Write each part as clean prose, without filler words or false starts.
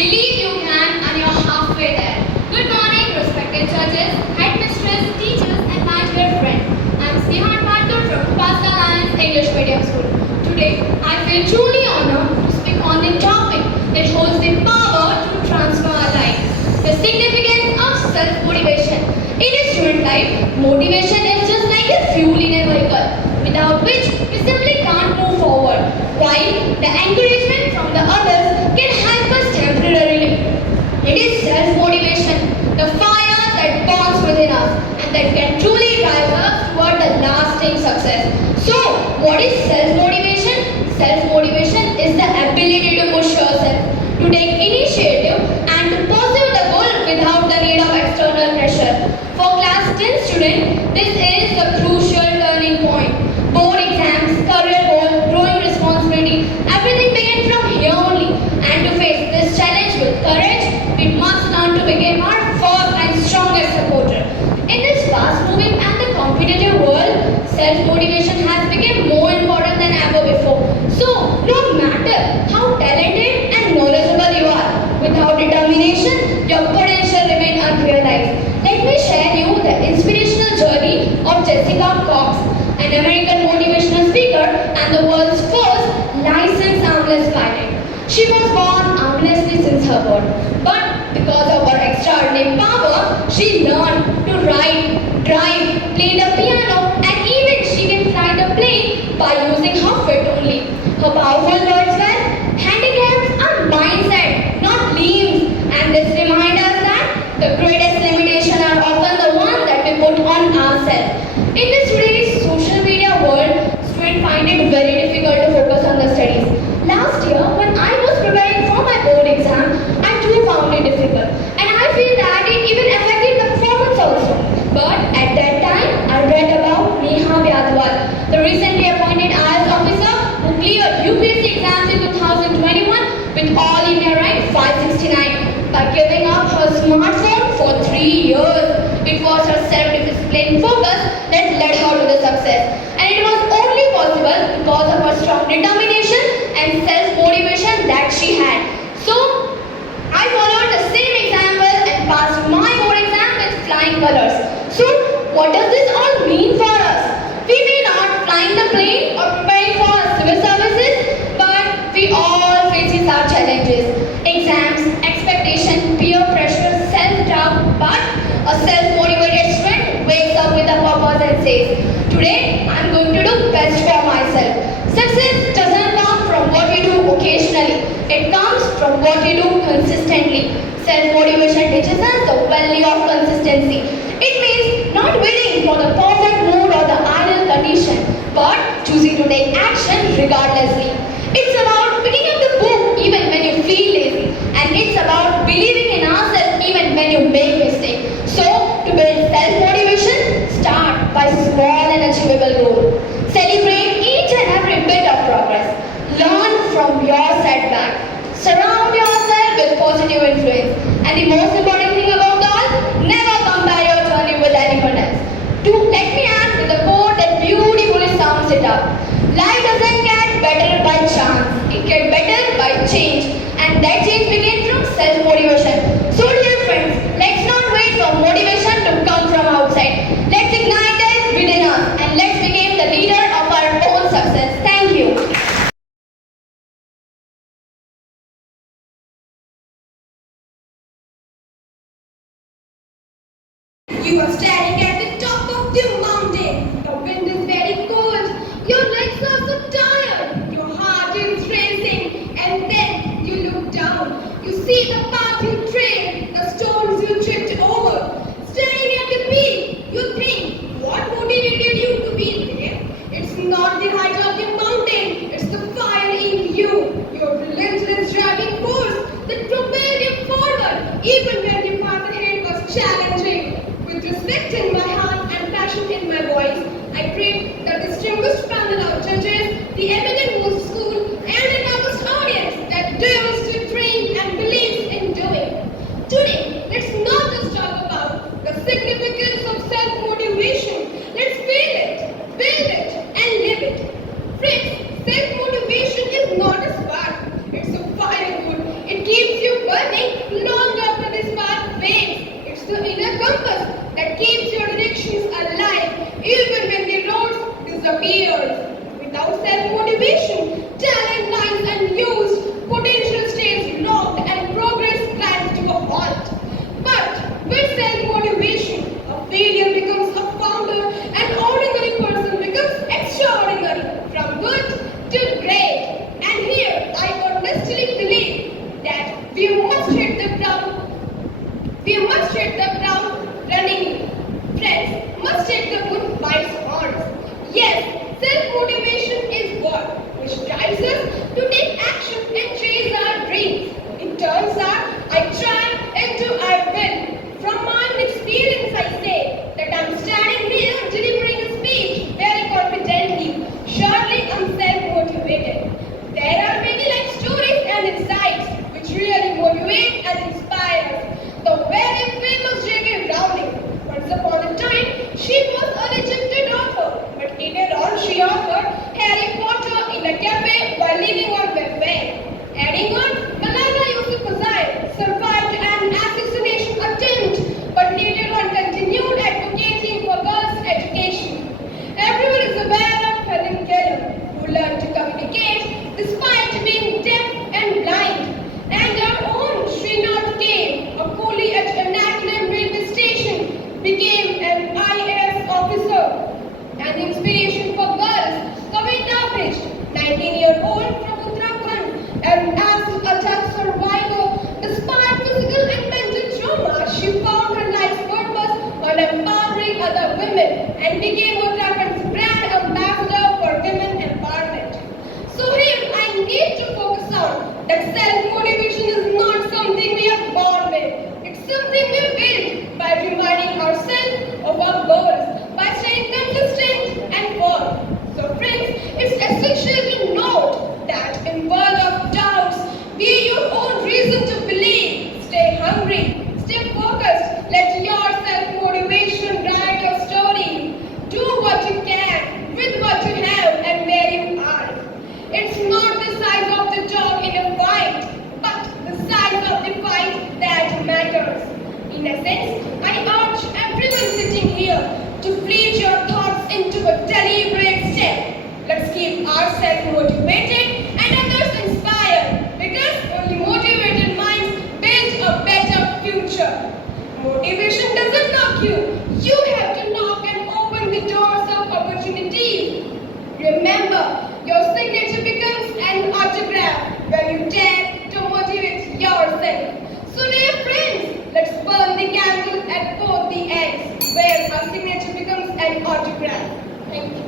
Believe you can and you're halfway there. Good morning, respected judges, headmistress, teachers, and my dear friend. I'm Sneha Patur from Pascal Alliance English Medium School. Today, I feel truly honored to speak on the topic that holds the power to transform our life. The significance of self-motivation. In a student life, motivation is just like a fuel in a vehicle, without which we simply can't move forward, while the encouragement from the others can help us temporarily. It is self-motivation, the fire that burns within us and that can truly drive us toward the lasting success. So, what is self-motivation? Self-motivation is the ability to push yourself, to take initiative and to pursue the goal without the need of external pressure. For class 10 students, this is the crucial turning point. Board exams, career goals, growing responsibility, everything begins from here only. And to face this challenge with courage, we must learn to become our first and strongest supporter. In this fast-moving and the competitive world, self-motivation has become more important than ever before. So, no matter how talented and knowledgeable you are, without determination, your potential remains unrealized. Let me share you the inspirational journey of Jessica Cox, an American motivational speaker and the world's first licensed armless pilot. She was born armlessly since her birth, but because of her extraordinary power, she learned to ride, drive, play the piano, and even she can fly the plane by using her feet only. Her powerful words were, handicaps are mindset, not limbs, and this reminds us that the greatest limitations are often the ones that we put on ourselves. In this today's social media world, students find it very difficult to focus on the studies. Last year, when I was preparing for my board exam, I too found it difficult. And I feel that it even affected the performance also. But at that time, I read about Neha Vyadwal, the recently appointed IAS officer who cleared UPSC exams in 2021 with all India rank 569 by giving up her smartphone for 3 years. It was her self-disciplined focus that led her to the success. And it was only possible because of her strong determination and self-motivation that she had. So, I followed the same example and passed my board exam with flying colors. So, what does this all mean for us? We may not flying the plane or preparing for civil services, but we all faces our challenges. Exams, expectation, peer pressure, self-doubt, but a self-motivated student wakes up with a purpose and says, today I'm going to do best for myself. Success doesn't come from what we do occasionally. It comes from what we do consistently. Self-motivation teaches us the value of consistency. It means not waiting for the perfect mood or the ideal condition, but choosing to take action regardlessly. It's about picking up the book even when you feel lazy. And it's about believing in ourselves even when you make mistakes. So, to build self-motivation, start by small and achievable goals. Celebrate each and every bit of progress. Learn from your setback. Surround yourself with positive influence. And the most important thing about all, never compare your journey with anyone else. Let me end with a quote that beautifully sums it up. Life doesn't get better by chance. It gets better by change. And that change begins from self-motivation. So dear friends, let's not wait for motivation to come from outside. Let's ignite it within us and let's become the leader of our own success. Thank you. You are staring at the top of the mountain. The wind is very cold. Your legs are so tired. Your heart is racing. And then you look down. You see the path you trod, the stones you tripped over. Staring at the peak, you think, what motivated you to be there? It's not the height of the mountain. It's the fire in you. Your relentless driving force that propelled you forward even when the path ahead was challenging. With respect in my heart and passion in my voice, I pray the distinguished panel of judges, the eminent host school, and the august audience that dares to dream and believes in doing. Today, let's not just talk about the significance of self-motivation. Let's feel it, build it, and live it. Friends, self-motivation is not a spark. It's a firewood. It keeps you burning An inspiration for girls. Kavita Bridge, 19-year-old from Uttarakhand, and as a tough survivor, despite physical and mental trauma, she found her life's purpose on empowering other women and became Uttarakhand's brand ambassador for women empowerment. So here I need to focus on that self-motivation is not something we are born with. It's something we build by reminding ourselves of our goals, by staying consistent and firm. So friends, it's essential to note that in world of doubts, be your own reason to believe. Stay hungry, stay focused, let your self-motivation write your story. Do what you can, with what you have and where you are. It's not the size of the dog in a fight, but the size of the fight that matters. In essence, I urge everyone sitting here to fleet your thoughts into a deliberate step. Let's keep ourselves motivated and others inspired, because only motivated minds build a better future. Motivation doesn't knock you. You have to knock and open the doors of opportunities. Remember, your signature becomes an autograph when you dare to motivate yourself. So dear friends, let's burn the candle at both the ends, where our signature becomes an autograph. Thank you.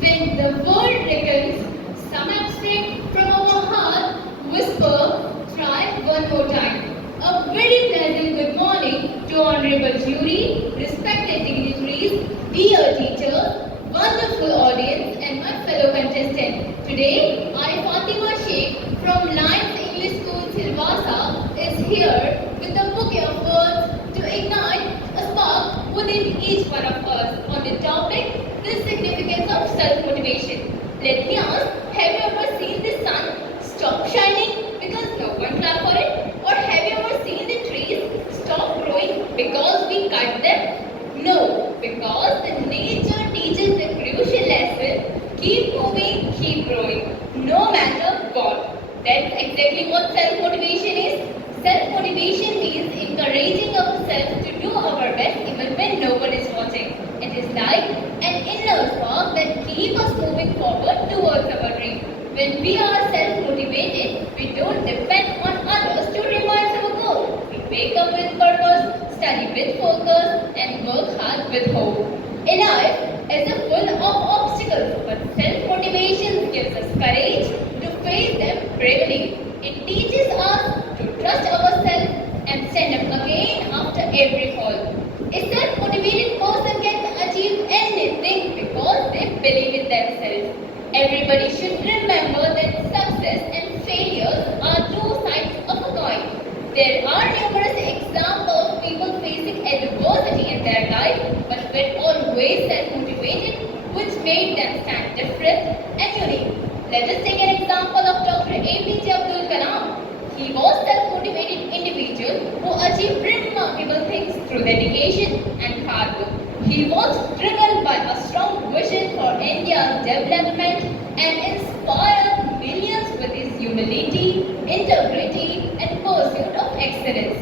When the world reckons, some abstract from our heart, whisper, try one more time. A very pleasant good morning to honorable jury, respected dignitaries, dear teachers, wonderful audience, and my fellow contestant. Today, I, Fatima Sheikh from Lions English School, Silvassa, is here with a bouquet of words to ignite a spark within each one of us on the topic, the significance of self-motivation. Let me ask, have you ever seen the sun stop shining because no one clapped for it? Or have you ever seen the trees stop growing because we cut them? No, because the nature teaches the crucial lesson, keep moving, keep growing, no matter what. That's exactly what self-motivation is. Self-motivation means encouraging ourselves to do our best even when no one is watching. It is like an inner spark that keeps us moving forward towards our dream. When we are self-motivated, we don't depend on others to remind our goal. We wake up with purpose, study with focus, and work hard with hope. A life is full of obstacles, but self-motivation gives us courage to face them bravely. It teaches us to trust ourselves and stand up again after every fall. A self-motivated person can achieve anything because they believe in themselves. Everybody should remember that success and failures are two sides of a coin. There are numerous examples of people facing adversity in their life, but were always self-motivated, which made them stand different and unique. Let us take an example of Dr. APJ Abdul Kalam. He was a self-motivated individual who achieved remarkable things through dedication and hard work. He was driven by a strong vision for India's development and inspired millions with his humility, integrity, and pursuit of excellence.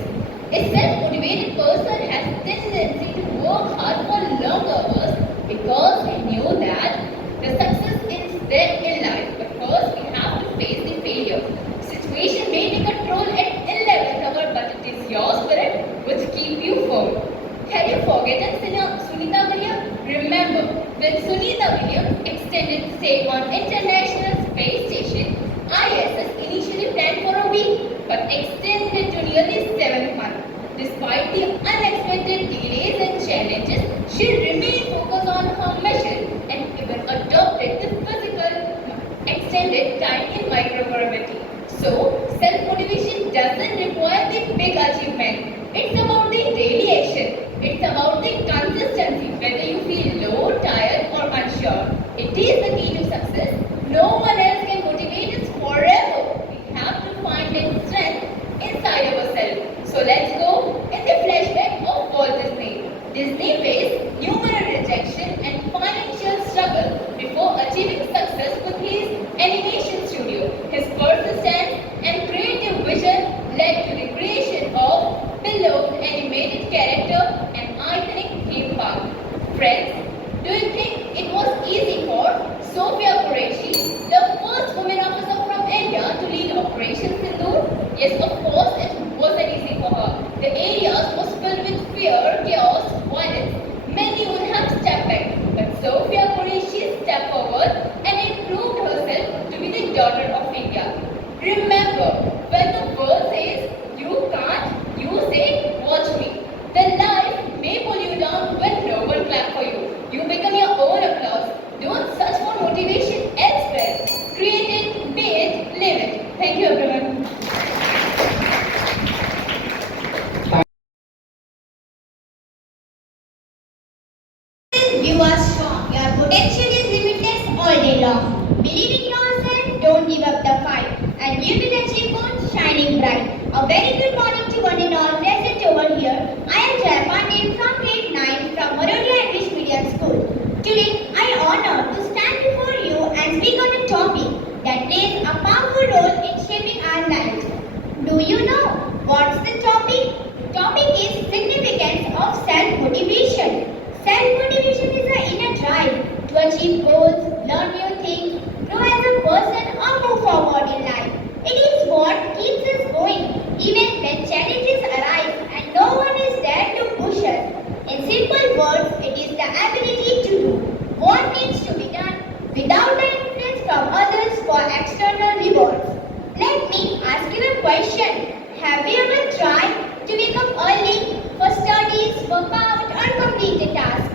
A self-motivated person has tendency to work hard for long hours because he knew that the success is there in life. But first, we have to face the failure. Situation may take a toll at 11th hour, but it is your spirit which keep you firm. Have you forgotten Sunita Williams? Remember, when Sunita Williams extended stay on International Space Station, ISS initially planned for a week, but extended to nearly 7 months. Despite the unexpected delays and challenges, she remained focused on her mission and even adopted the physical extended time in microgravity. So, self-motivation doesn't require the big achievement. It's about the daily action. It's about the consistency, whether you feel low, tired or unsure. It is the key to success. character an iconic theme park. Friends, do you think it was easy for Sophia Qureshi, the first woman officer from India to lead Operation Sindoor? Yes, of course it wasn't easy for her. The areas was filled with fear, chaos, violence. Many would have stepped back, but Sophia Qureshi stepped forward and it proved herself to be the daughter of India. Remember, when the world says you can't, you say watch me. The life may pull you down when no one claps for you. You become your own applause. Don't search for motivation elsewhere. Create it, be it, live it. Thank you everyone. You are strong. Your potential is limitless all day long. Believe in yourself, don't give up the fight, and you will achieve goals shining bright. A very good morning to one and all present over here. I am Jaya Pandey from grade 9 from Marodia English Medium School. Today, I honor to stand before you and speak on a topic that plays a powerful role in shaping our lives. Do you know what's the topic? Topic is significance of self-motivation. Self-motivation is the inner drive to achieve goals, learn new things, grow as a person or move forward in life. It is what keeps us going even when challenges arise and no one is there to push us. In simple words, it is the ability to do what needs to be done without the influence from others for external rewards. Let me ask you a question. Have you ever tried to wake up early for studies, work out or complete a task?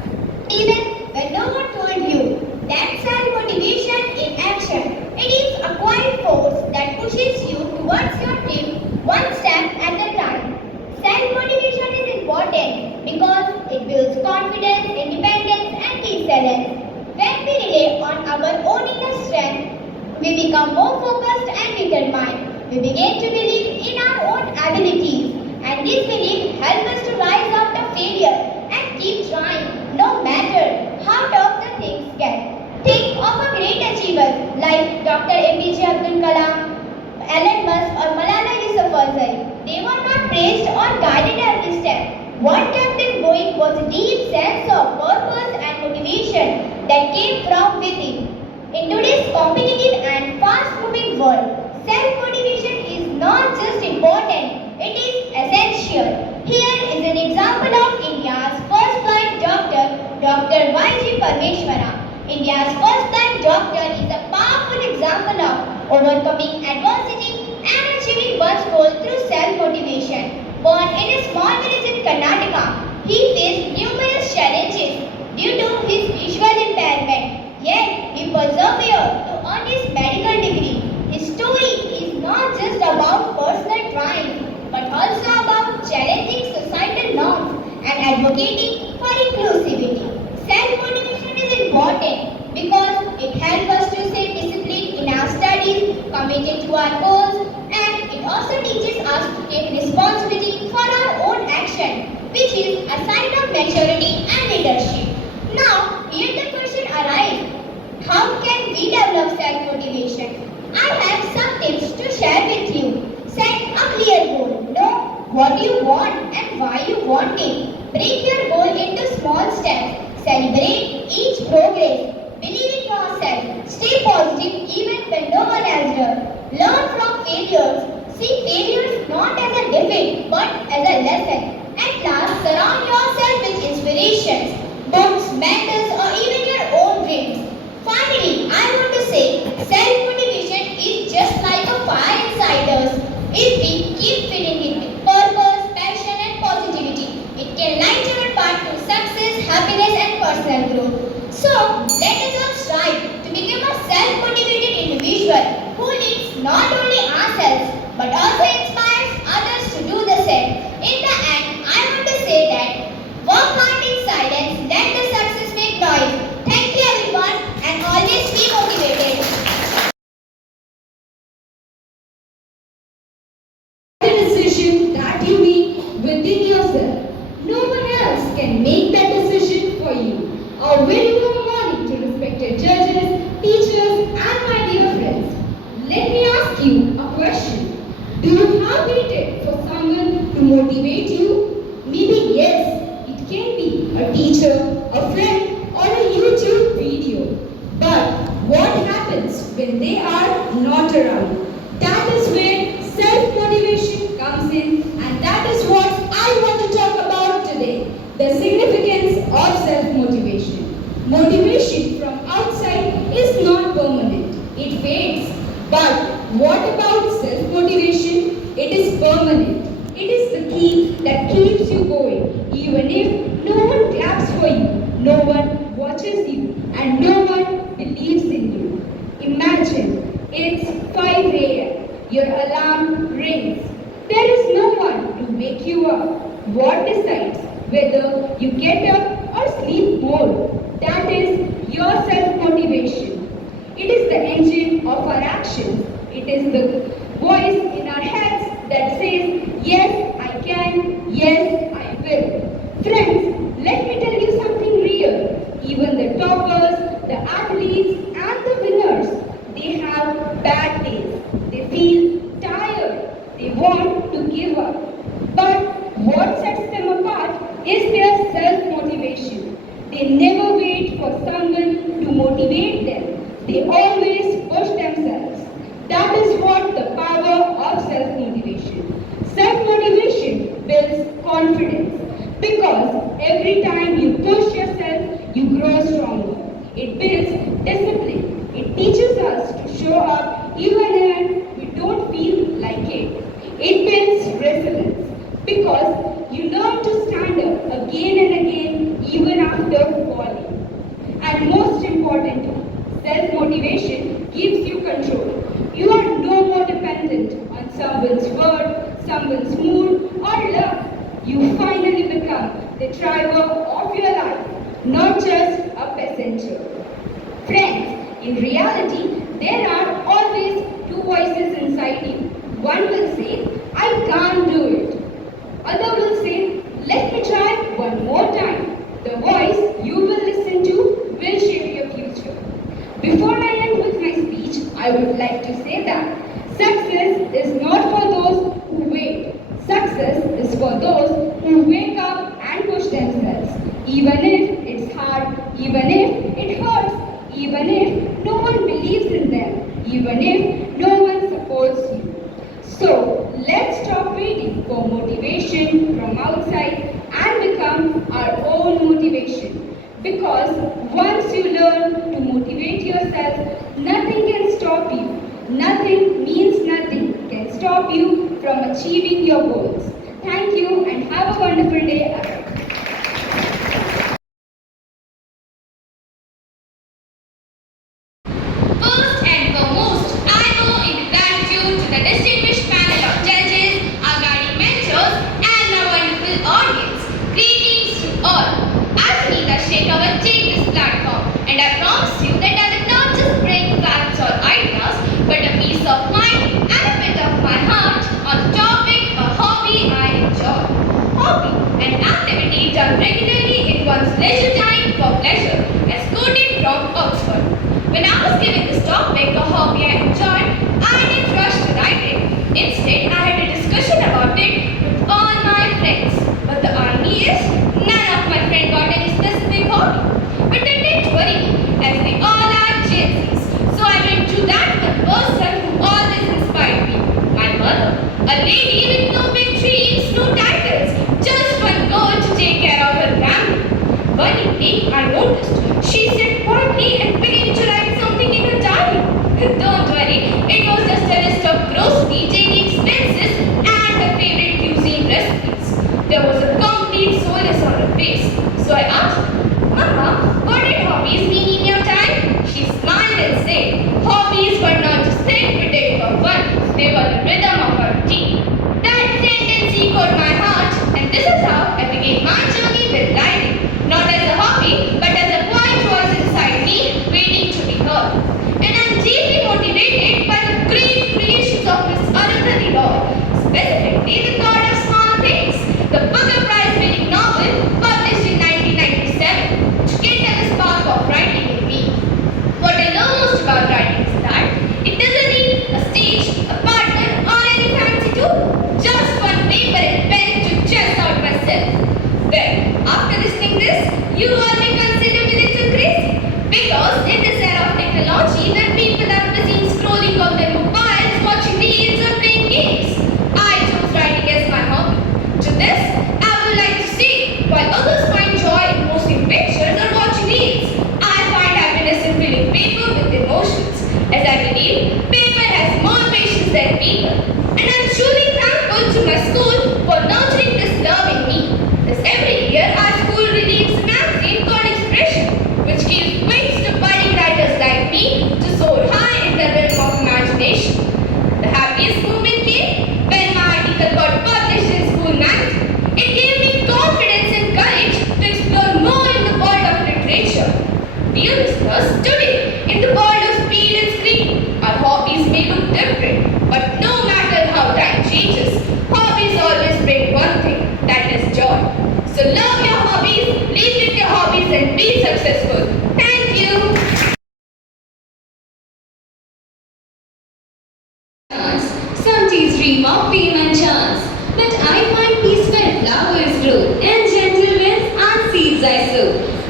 Even when no one told you, that's self-motivation in action. It is a quiet force that pushes you towards your dream one step at a time. Self-motivation is important because it builds confidence, independence and resilience. When we rely on our own inner strength, we become more focused and determined. We begin to believe in our own abilities, and this belief helps us to rise after failure and keep trying no matter how tough the things get. Think of a great achievers like Dr. APJ Abdul Kalam, Elon Musk or Malala Yousafzai. They were not praised or guided every step. What kept them going was a deep sense of purpose and motivation that came from within. In today's competitive and fast-moving world, self-motivation is not just important, it is essential. Here is an example of India's first blind doctor, Dr. Y.G. Parmeshwara. India's first blind doctor is a powerful example of overcoming adversity and achieving one's goal through self-motivation. Born in a small village in Karnataka, he faced numerous challenges due to his visual impairment. Yet, he persevered to earn his medical degree. His story is not just about personal triumph, but also about challenging societal norms and advocating for inclusivity. Self-motivation is important because it helps us to stay disciplined in our studies, committed to our goals, and it also teaches us to take responsibility for our own action, which is a sign of maturity and leadership. Now, here the question arises, how can we develop self-motivation? I have some tips to share with you. Set a clear goal. Know what you want and why you want it. Break your goal into small steps. Celebrate each progress. Believe in yourself. Stay positive even when no one else does. Learn from failures. See failures not as a defeat but as a lesson. At last, surround yourself with inspirations, books, mentors or even your own dreams. Finally, I want to say self-motivation is just like a fire inside us. If we keep filling it with purpose, passion and positivity, it can light our path to success, happiness and personal growth. So, let us all strive to become a self-motivated individual who leads not only ourselves but also inspires others to do the same. In the end, I want to say that work hard in silence, let the success make noise. Thank you everyone and always be motivated. The decision that you make within yourself. No one else can make that decision for you. A very warm morning to respected judges, teachers and my dear friends. Let me ask you a question. Do you have waited for someone to motivate you? Maybe yes. teacher, a friend, or a YouTube video. But what happens when they are not around? That is where self-motivation comes in, and that is what I want to talk about today. The significance of self-motivation. Motivation from outside is not permanent. It fades. But what about self-motivation? It is permanent. It is the key that keeps you going, even if no one claps for you, no one watches you, and no one believes in you. Imagine it's 5 a.m. Your alarm rings. There is no one to wake you up. What decides whether you get up or sleep more? That is your self-motivation. It is the engine of our actions. It is the voice in our heads that says, yes, I can, yes, I will. Friends, let me tell you something real. Even the toppers, the athletes, and the winners, they have bad days. They feel tired. They want to give up. But what sets them apart is their self-motivation. They never wait for someone to motivate them. They always push themselves. That is what the power of self-motivation. Self-motivation builds confidence because every time you push yourself, you grow stronger. It builds discipline. It teaches us to show up even when we don't feel like it. It builds resilience because you learn to stand up again and again even after falling. And most important, self-motivation gives you control. You are no more dependent on someone's word, someone's mood, or luck. You finally become the driver of your life, not just a passenger. Friends, in reality, there are always two voices inside you. One will say, I can't do it. Other will say, let me try one more time. The voice you will listen to will shape your future. Before I end with my speech, I would like to say that success is not for those who wait. Success is for those who wake up and push themselves. Even if it's hard, even if it hurts, even if no one believes in them, even if no one supports you. So, let's stop waiting for motivation from outside and become our own motivation. Because once you learn to motivate yourself, nothing can stop you. Nothing means nothing can stop you from achieving your goals. Thank you and have a wonderful day ahead. First and foremost, I owe in gratitude to the distinguished panel of judges, our guiding mentors, and our wonderful audience. Greetings to all. As Neeta Shekhar will take this platform, and I promise you that I will not just bring facts or ideas, but a peace of mind and a bit of my heart on the topic a hobby I enjoy. Hobby, an activity done regularly in one's leisure time for pleasure, as quoted from Oxford. When I was given this topic, a hobby I enjoyed, I didn't rush to write it. Instead, I had a discussion about it with all my friends. But the irony is, none of my friends got any specific hobby. But that didn't worry me, as they all are Gen Zs. So I went to that one person who always inspired me, my mother. A lady with no big dreams, no titles, just one goal to take care of her family. One evening, I noticed she sat quietly and began to write something in her diary. Don't worry, it was just a list of grocery, daily expenses, and her favorite cuisine recipes. There was a complete soreness on her face. So I asked, Mama, what did hobbies mean in your time? She smiled and said, hobbies were not just things we did for fun, they were the rhythm of our routine. That sentence echoed my heart, and this is how I began my journey with writing. Not as a hobby, but as a quiet voice inside me, waiting to be heard. And I'm deeply motivated you all may consider me little crazy. Because in this era of technology, when people are busy scrolling on their mobiles, watching reels or playing games, I chose writing as my hobby. To this, I would like to say, while others find joy in posting pictures or watching reels, I find happiness in filling paper with emotions, as I believe paper has more patience than people. And I'm truly thankful to my school for nurturing this love in me. As every year, our school relieves a magazine called Expression, which gives wings to budding writers like me to soar high in the realm of imagination. The happiest moment came when my article got published in school magazine. It gave me confidence and courage to explore more in the world of literature. Dear listeners, today, in the world of speed and screen, our hobbies may look different, but no matter how time changes, hobbies always bring one thing, that is joy. So love your hobbies, live with your hobbies and be successful. Thank you. Some teas dream of fame and chance, but I find peace where flowers grow and gentle winds and seeds I sow.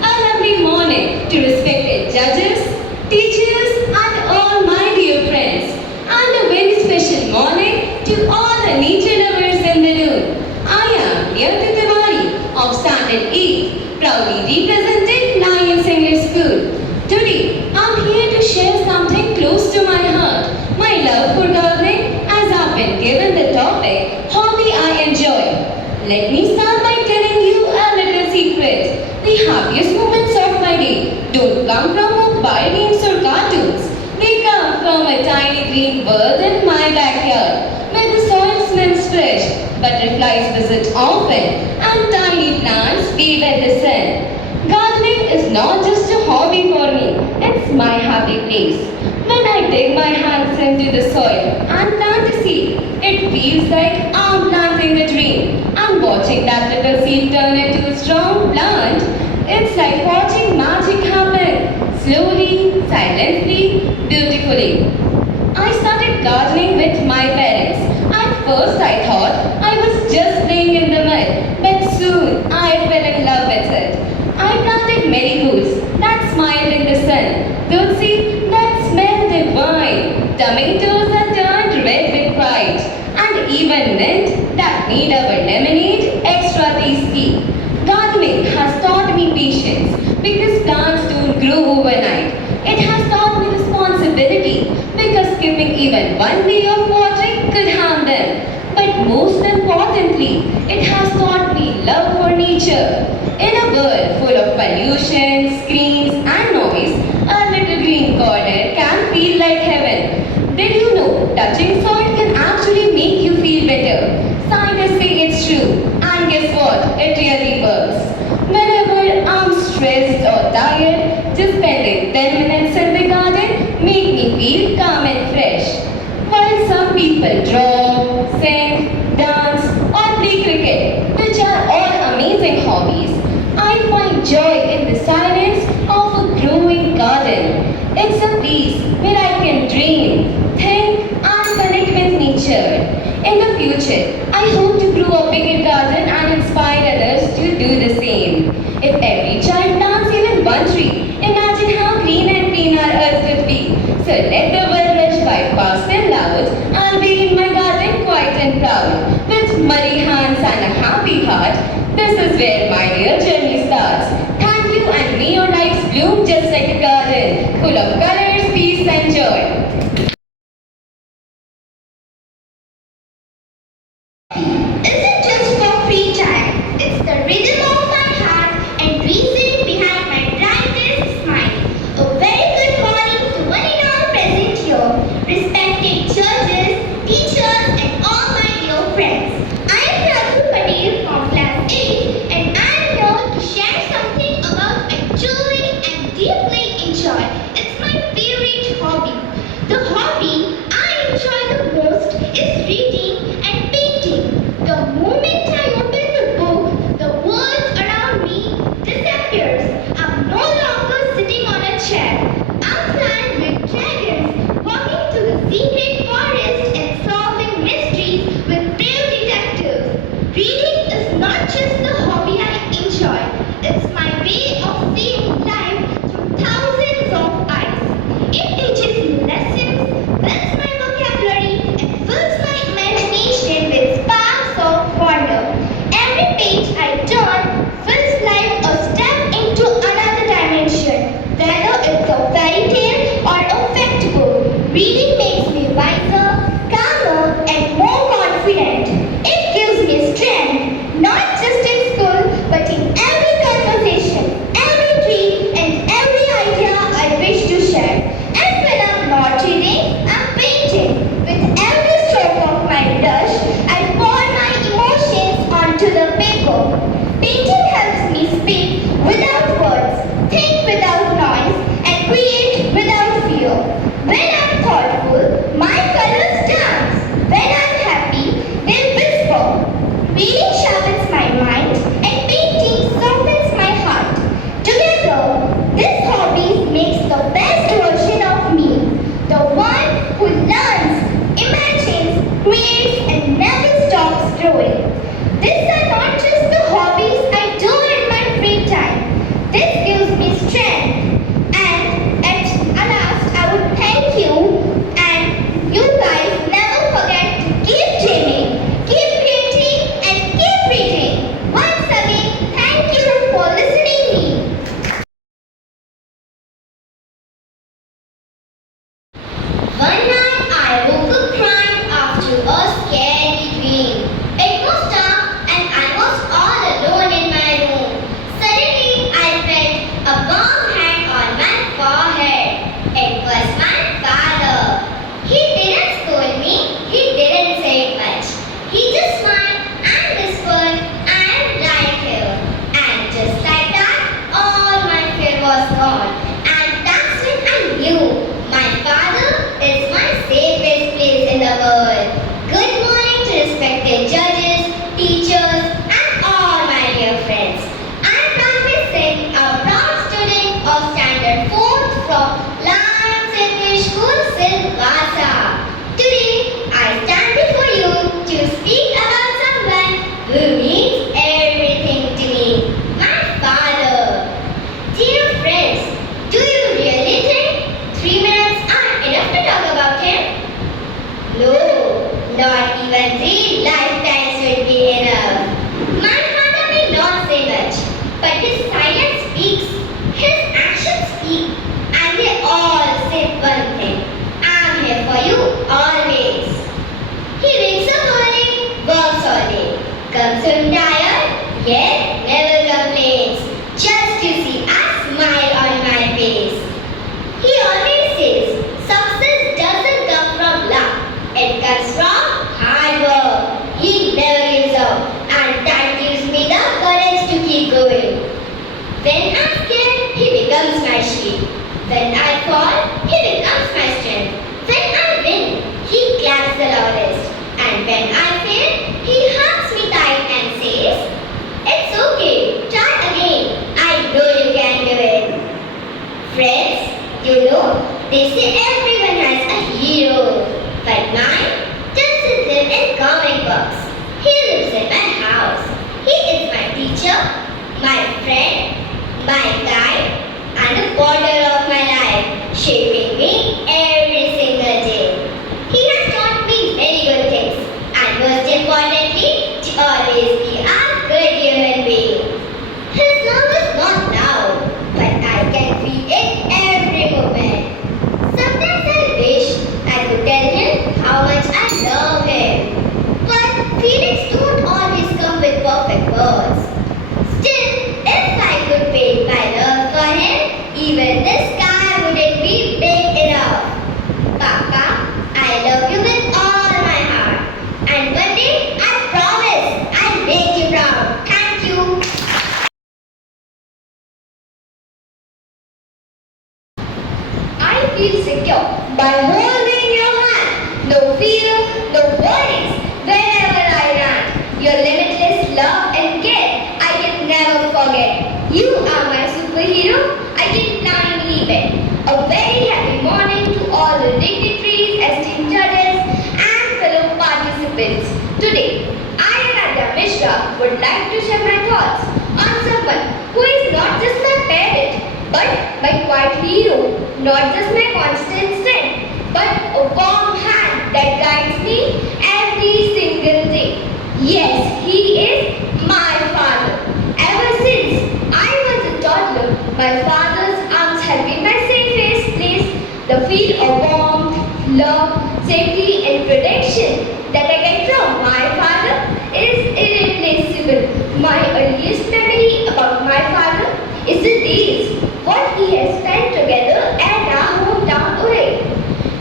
A lovely morning to respected judges, teachers, and all my dear friends, and a very special morning to all the nature lovers in the room. I am Niyati Tiwari of Standard 8, proudly representing Lions English School. Today, I'm here to share something close to my heart, my love for gardening, as I've been given the topic, hobby I enjoy. Let me start by telling you a little secret. The happiest moments of my day don't come from mobile games or cartoons. They come from a tiny green world in my backyard, where the soil smells fresh, butterflies visit often, and tiny plants wave at the sun. Gardening is not just a hobby for me, it's my happy place. When I dig my hands into the soil and plant a seed, it feels like I'm planting a dream. And watching that little seed turn into a strong plant, it's like watching magic happen. Slowly, silently, beautifully. I started gardening with my parents. At first I thought I was just playing in the mud, but soon I fell in love with it. I planted marigolds that smiled in the sun, tulsi that smelled divine, tomatoes that turned red with pride, and even mint that made our lemonade extra tasty. Gardening has taught me patience because plants don't grow overnight. It has taught me responsibility because skipping even one day of watering could harm them. But most importantly, it has taught me love for nature. In a world full of pollution, screens, and noise, a little green corner can feel like heaven. Did you know touching soil can actually make you feel better? Scientists say it's true, and guess what? It really works. Whenever I'm stressed or tired, just spending 10 minutes in the garden make me feel calm and fresh. While some people draw, sing, dance, or play cricket, which are all amazing hobbies, I find joy in the silence of a growing garden. It's a place where I can dream, think, and connect with nature. In the future, I hope to grow a bigger garden and inspire others to do the same. If every child plants even one tree, imagine how green and clean our earth could be. So let the world rush by fast and loud. I'll be in my garden quiet and proud. With muddy hands and a happy heart, this is where my real journey starts. Thank you, and may your lives bloom just like a garden, full of colors, peace and joy. Isn't just for free time. It's the rhythm of my heart and reason behind my brightest smile. A very good morning to one and all present here, respected judges, teachers, and all my dear friends. I am Raghu Patel from class 8, and I am here to share something about I truly and deeply enjoy. It's my favorite hobby. The hobby I enjoy the most is reading and painting. The moment I open the book, the world around me disappears. I'm no longer sitting on a chair. I'm flying with dragons, walking to the secret forest and solving mysteries with brave detectives. Reading is not just the hobby I enjoy. It's my way of Reading sharpens my mind and painting softens my heart. Together, this hobby makes the best version of me. The one who learns, imagines, creates and never stops growing. These are not just the hobbies I do in my free time. This gives me strength. And at last, I would thank you. And you guys never forget to keep dreaming, keep creating, and keep reading. Once again, thank you for listening me. One night I woke up crying after a scary dream. It was dark and I was all alone in my room. Suddenly I felt a warm hand on my forehead. It was my father. He didn't scold me, he didn't say much. He just smiled and whispered, I'm right here. And just like that, all my fear was gone. And that's when I knew my father is my safest place in the world. Good morning to respected judges, teachers, and all my dear friends. I'm Pranvi Singh, a proud student of Standard 4th from Lions English School, Silvassa. Today, I stand before you to speak about someone who means everything to me, my father. Dear friends, do you really think 3 minutes are enough to talk about him? No, not even 3 lifetimes would be enough. My father may not say much, but his silence speaks, his actions speak, and they all say one thing. I'm here for you always. He wakes up early, works all day, comes home tired, yet never complains, just to see a smile on my face. He always says, success doesn't come from luck, it comes from hard work. He never gives up, and that gives me the courage to keep going. When I'm scared, he becomes my shield. When I fall, he becomes my strength. When I win, he claps the loudest. And when I fail, he hugs me tight and says, it's okay, try again. I know you can do it. Friends, you know, they say everyone has a hero. But mine doesn't live in comic books. He lives in my house. He is my teacher, my friend, my guide, and a border of my life, shaping me every single day. He has taught me many good things, and most importantly, to always be a good human being. His love is not loud, but I can feel it every moment. Sometimes I wish I could tell him how much I love him. But feelings don't always come with perfect words. Still, if I could paint my love for him, even the sky wouldn't be big enough. Papa, I love you with all my heart. And one day, I promise, I'll make you proud. Thank you. I feel secure by holding your hand. No fear, no worries. Whenever I run, your limitless love and care, I can never forget. You are my superhero. I can blindly bet. A very happy morning to all the dignitaries, esteemed judges, and fellow participants. Today, I, Radha Mishra, would like to share my thoughts on someone who is not just my parent, but my quiet hero, not just my constant strength, but a warm hand that guides me every single day. Yes, he is my father. Ever since I was a toddler, my father's arms have been my safest place. The feel of warmth, love, safety, and protection that I get from my father is irreplaceable. My earliest memory about my father is the days what he has spent together at our hometown Uray.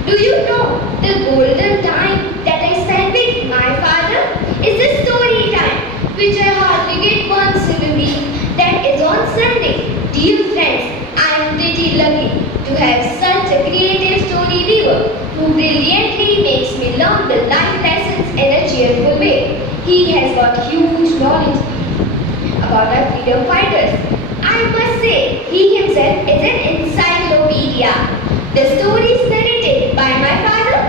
Do you know the golden time that I spent with my father is the story time, which I hardly get once in a week. That is on Sunday. Dear friends, I am pretty lucky to have such a creative story viewer who brilliantly makes me learn the life lessons in a cheerful way. He He has got huge knowledge about our freedom fighters. I must say, he himself is an encyclopedia. The stories narrated by my father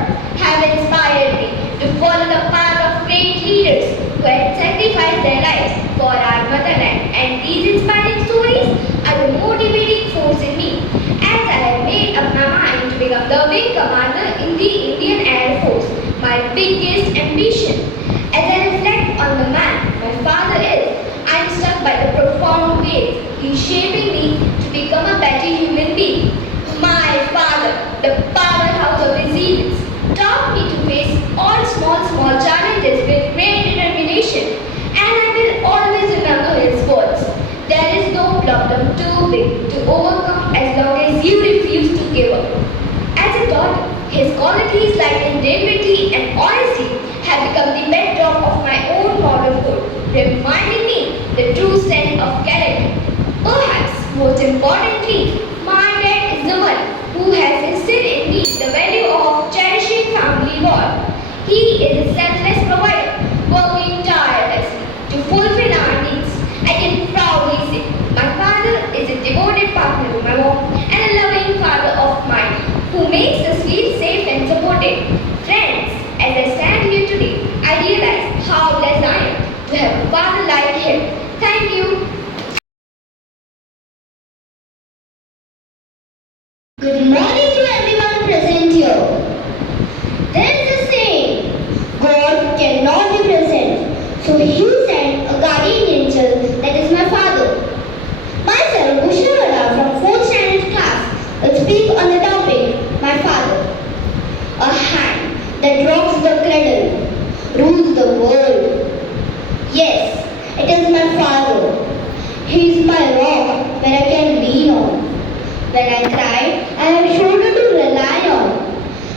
have inspired me to follow the path of great leaders who had sacrificed their lives for our motherland. And these inspiring stories are the motivating force in me as I have made up my mind to become the wing commander in the Indian Air Force, my biggest ambition. As I reflect on the man my father is, I am struck by the profound ways he is shaping me to become a better human being. My father, the powerhouse of resilience, taught me to face all small challenges with great determination. And I will always remember his words. There is no problem too big to overcome as long as you refuse to give up. As a daughter, his qualities like integrity and honesty have become the bedrock of my own modelhood, reminding me the true strength of character. Perhaps most importantly, my dad is the one who has instilled in me the value of cherishing family bond. He is a selfless provider, working tirelessly to fulfill our needs. I can proudly say my father is a devoted partner to my mom and a loving father of mine who makes us feel safe and supported. Friends, as I stand here today, I realize how blessed I am to have a father like him. Thank you. Good morning to everyone present here. There is a saying, God cannot be present, so He sent a guardian angel, that is my father. Myself, Bushavara from 4th standard class, will speak on the topic, my father. A hand that rocks the cradle, rules the world. Yes, it is my father. He is my rock where I can lean on. When I cry, I have a shoulder to rely on.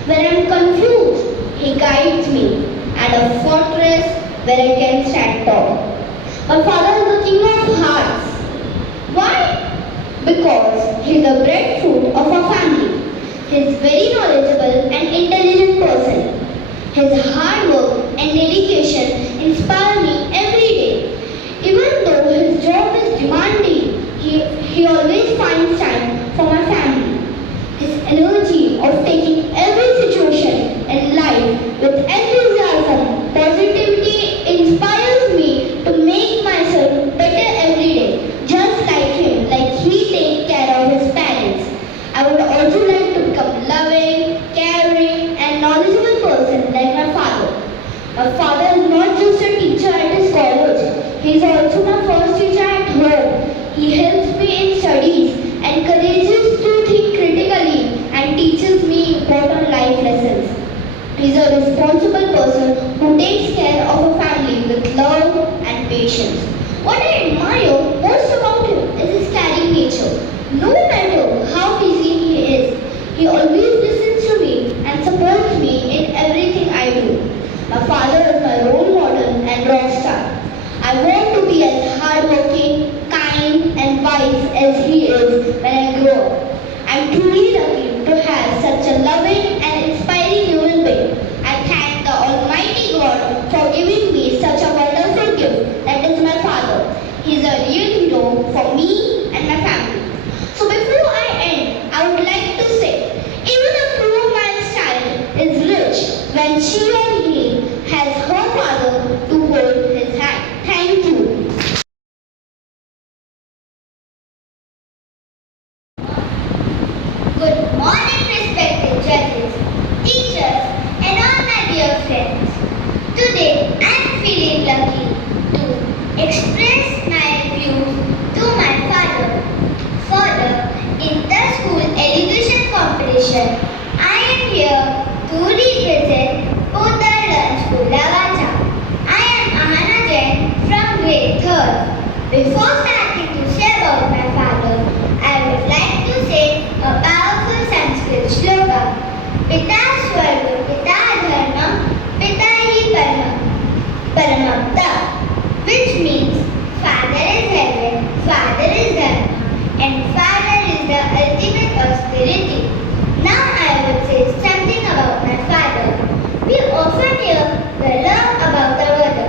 When I am confused, He guides me, and a fortress where I can stand tall. My father is the king of hearts. Why? Because he is the breadfruit of our family. He is very knowledgeable and intelligent person. His hard work and dedication inspire me every day. Even though his job is demanding, he always finds time for my family. His energy of taking every situation in life with enthusiasm, positivity inspires me to make myself better every day, just like him, like he takes care of his parents. I would also like to become loving, caring, and knowledgeable person like my father. My father is not just a teacher at his college. He is also my first teacher at home. He helps me in studies, encourages to think critically, and teaches me important life lessons. He is a responsible person who takes care of a family with love and patience. What I admire most about him is his caring nature. No matter how busy he is, he always listens to me and supports me in everything I do. My father is my role model and rock star. I want to be as hardworking, kind, and wise as he is when I grow up. I'm truly lucky to have such a loving and inspiring human being. I thank the Almighty God for giving me such a wonderful gift that is my father. He is a real hero for me and my family. So before I end, I would like to say, even a poor man's child is rich when she or he has her father to hold his hand. Thank you. Good morning, respected judges, teachers, and all my dear friends. Today, I am feeling lucky to express my views to my father. Further, in the school education competition, I am here to represent Uttaran School, Lavacha. I am Ahana Jain from grade 3rd. Before starting to share about my father, I would like to say a powerful Sanskrit shloka. Pita Swarga, Pita Dharma, Pita Hi Paramapta, which means Father is heaven, Father is Dharma, and Father is the ultimate austerity. Now I would say something about my father. We often hear the love about the mother.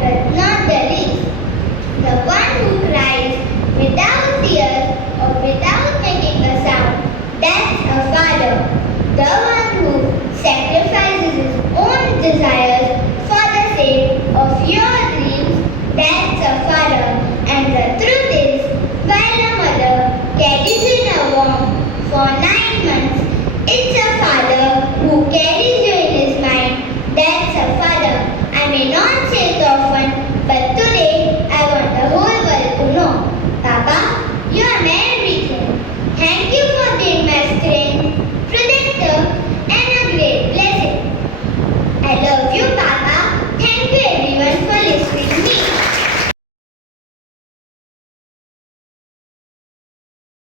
last but not the least, the one who cries without tears or without making a sound, that's a father. The one